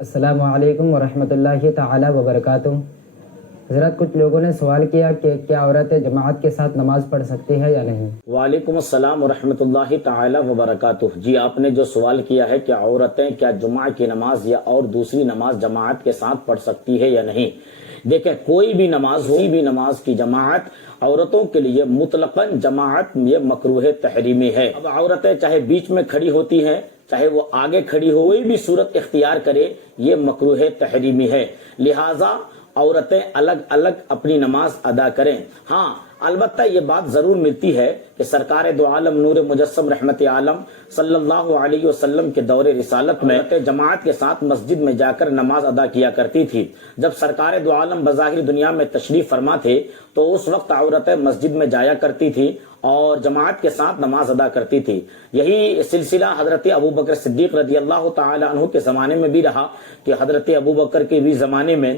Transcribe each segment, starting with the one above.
السلام علیکم ورحمۃ اللہ تعالی وبرکاتہ۔ حضرت، کچھ لوگوں نے سوال کیا کہ کیا عورتیں جماعت کے ساتھ نماز پڑھ سکتی ہے یا نہیں؟ وعلیکم السلام ورحمۃ اللہ تعالی وبرکاتہ۔ جی، آپ نے جو سوال کیا ہے کہ عورتیں کیا جمعہ کی نماز یا اور دوسری نماز جماعت کے ساتھ پڑھ سکتی ہے یا نہیں؟ دیکھیں، کوئی بھی نماز کی جماعت عورتوں کے لیے مطلقاً جماعت یہ مکروہ تحریمی ہے۔ اب عورتیں چاہے بیچ میں کھڑی ہوتی ہیں، چاہے وہ آگے کھڑی ہو، کوئی بھی صورت اختیار کرے یہ مکروہ تحریمی ہے۔ لہٰذا عورتیں الگ الگ اپنی نماز ادا کریں۔ ہاں، البتہ یہ بات ضرور ملتی ہے کہ سرکار دو عالم نور مجسم رحمت عالم صلی اللہ علیہ وسلم کے دور رسالت میں جماعت کے ساتھ مسجد میں جا کر نماز ادا کیا کرتی تھی۔ جب سرکار دو عالم بظاہر دنیا میں تشریف فرما تھے تو اس وقت عورتیں مسجد میں جایا کرتی تھی اور جماعت کے ساتھ نماز ادا کرتی تھی۔ یہی سلسلہ حضرت ابوبکر صدیق رضی اللہ تعالی عنہ کے زمانے میں بھی رہا کہ حضرت ابوبکر کے بھی زمانے میں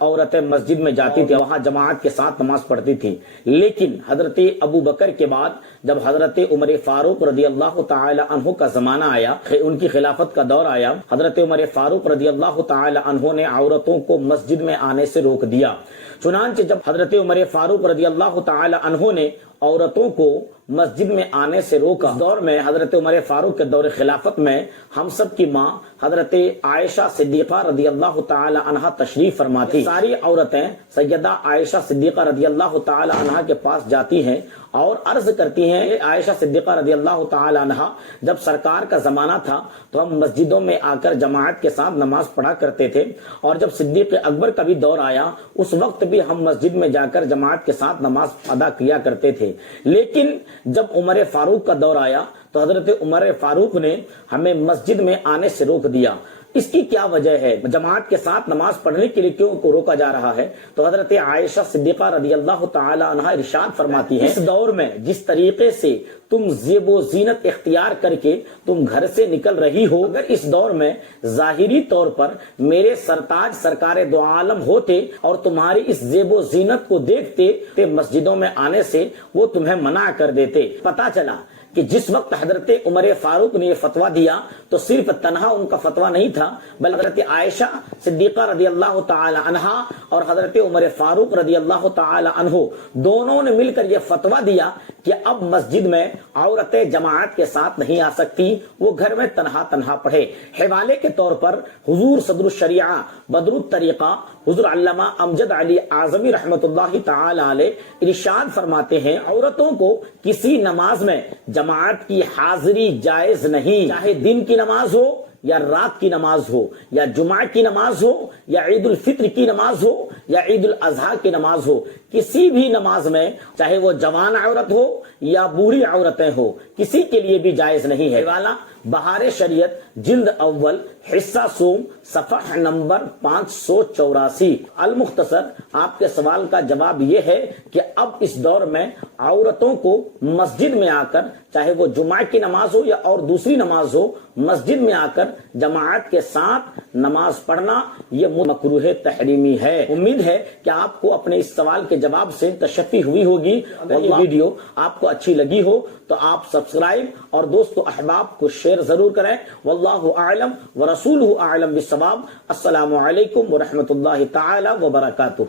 عورتیں مسجد میں جاتی تھی، وہاں جماعت کے ساتھ نماز پڑھتی تھی۔ لیکن حضرت ابوبکر کے بعد جب حضرت عمر فاروق رضی اللہ تعالی عنہ کا زمانہ آیا، ان کی خلافت کا دور آیا، حضرت عمر فاروق رضی اللہ تعالی عنہ نے عورتوں کو مسجد میں آنے سے روک دیا۔ چنانچہ جب حضرت عمر فاروق رضی اللہ تعالی عنہ نے عورتوں کو مسجد میں آنے سے روکا، اس دور میں حضرت عمر فاروق کے دور خلافت میں ہم سب کی ماں حضرت عائشہ صدیقہ رضی اللہ تعالی عنہا تشریف فرما تھی۔ ساری عورتیں سیدہ عائشہ صدیقہ رضی اللہ تعالی عنہا کے پاس جاتی ہیں اور عرض کرتی ہیں، عائشہ صدیقہ رضی اللہ تعالی عنہا، جب سرکار کا زمانہ تھا تو ہم مسجدوں میں آ کر جماعت کے ساتھ نماز پڑھا کرتے تھے، اور جب صدیق اکبر کا بھی دور آیا اس وقت بھی ہم مسجد میں جا کر جماعت کے ساتھ نماز ادا کیا کرتے تھے۔ لیکن جب عمر فاروق کا دور آیا تو حضرت عمر فاروق نے ہمیں مسجد میں آنے سے روک دیا۔ اس کی کیا وجہ ہے؟ جماعت کے ساتھ نماز پڑھنے کے لیے کیوں کو روکا جا رہا ہے؟ تو حضرت عائشہ صدیقہ رضی اللہ تعالی عنہا ارشاد فرماتی ہیں، اس دور میں جس طریقے سے تم زیب و زینت اختیار کر کے تم گھر سے نکل رہی ہو، اگر اس دور میں ظاہری طور پر میرے سرتاج سرکار دو عالم ہوتے اور تمہاری اس زیب و زینت کو دیکھتے مسجدوں میں آنے سے وہ تمہیں منع کر دیتے۔ پتہ چلا کہ جس وقت حضرت عمر فاروق نے یہ فتویٰ دیا تو صرف تنہا ان کا فتویٰ نہیں تھا، بلکہ حضرت عائشہ صدیقہ رضی اللہ تعالی عنہا اور حضرت عمر فاروق رضی اللہ تعالی عنہ دونوں نے مل کر یہ فتویٰ دیا کہ اب مسجد میں عورتیں جماعت کے ساتھ نہیں آ سکتی، وہ گھر میں تنہا پڑھے۔ حوالے کے طور پر حضور صدر الشریعہ بدر الطریقہ حضور علامہ امجد علی اعظمی رحمت اللہ تعالی علیہ ارشاد فرماتے ہیں، عورتوں کو کسی نماز میں جماعت کی حاضری جائز نہیں، چاہے دن کی نماز ہو یا رات کی نماز ہو، یا جمعہ کی نماز ہو، یا عید الفطر کی نماز ہو، یا عید الاضحیٰ کی نماز ہو، کسی بھی نماز میں چاہے وہ جوان عورت ہو یا بوڑھی عورتیں ہو، کسی کے لیے بھی جائز نہیں ہے۔ حوالہ بہار شریعت جلد اول حصہ سوم صفحہ نمبر 584۔ المختصر آپ کے سوال کا جواب یہ ہے کہ اب اس دور میں عورتوں کو مسجد میں آ کر، چاہے وہ جمعہ کی نماز ہو یا اور دوسری نماز ہو، مسجد میں آ کر جماعت کے ساتھ نماز پڑھنا یہ مکروہ تحریمی ہے۔ امید ہے کہ آپ کو اپنے اس سوال کے جواب سے تشفی ہوئی ہوگی۔ اگر یہ ویڈیو آپ کو اچھی لگی ہو تو آپ سبسکرائب اور دوست و احباب کو شیئر ضرور کریں۔ واللہ اعلم ورسولہ اعلم بالصواب۔ السلام علیکم ورحمۃ اللہ تعالی وبرکاتہ۔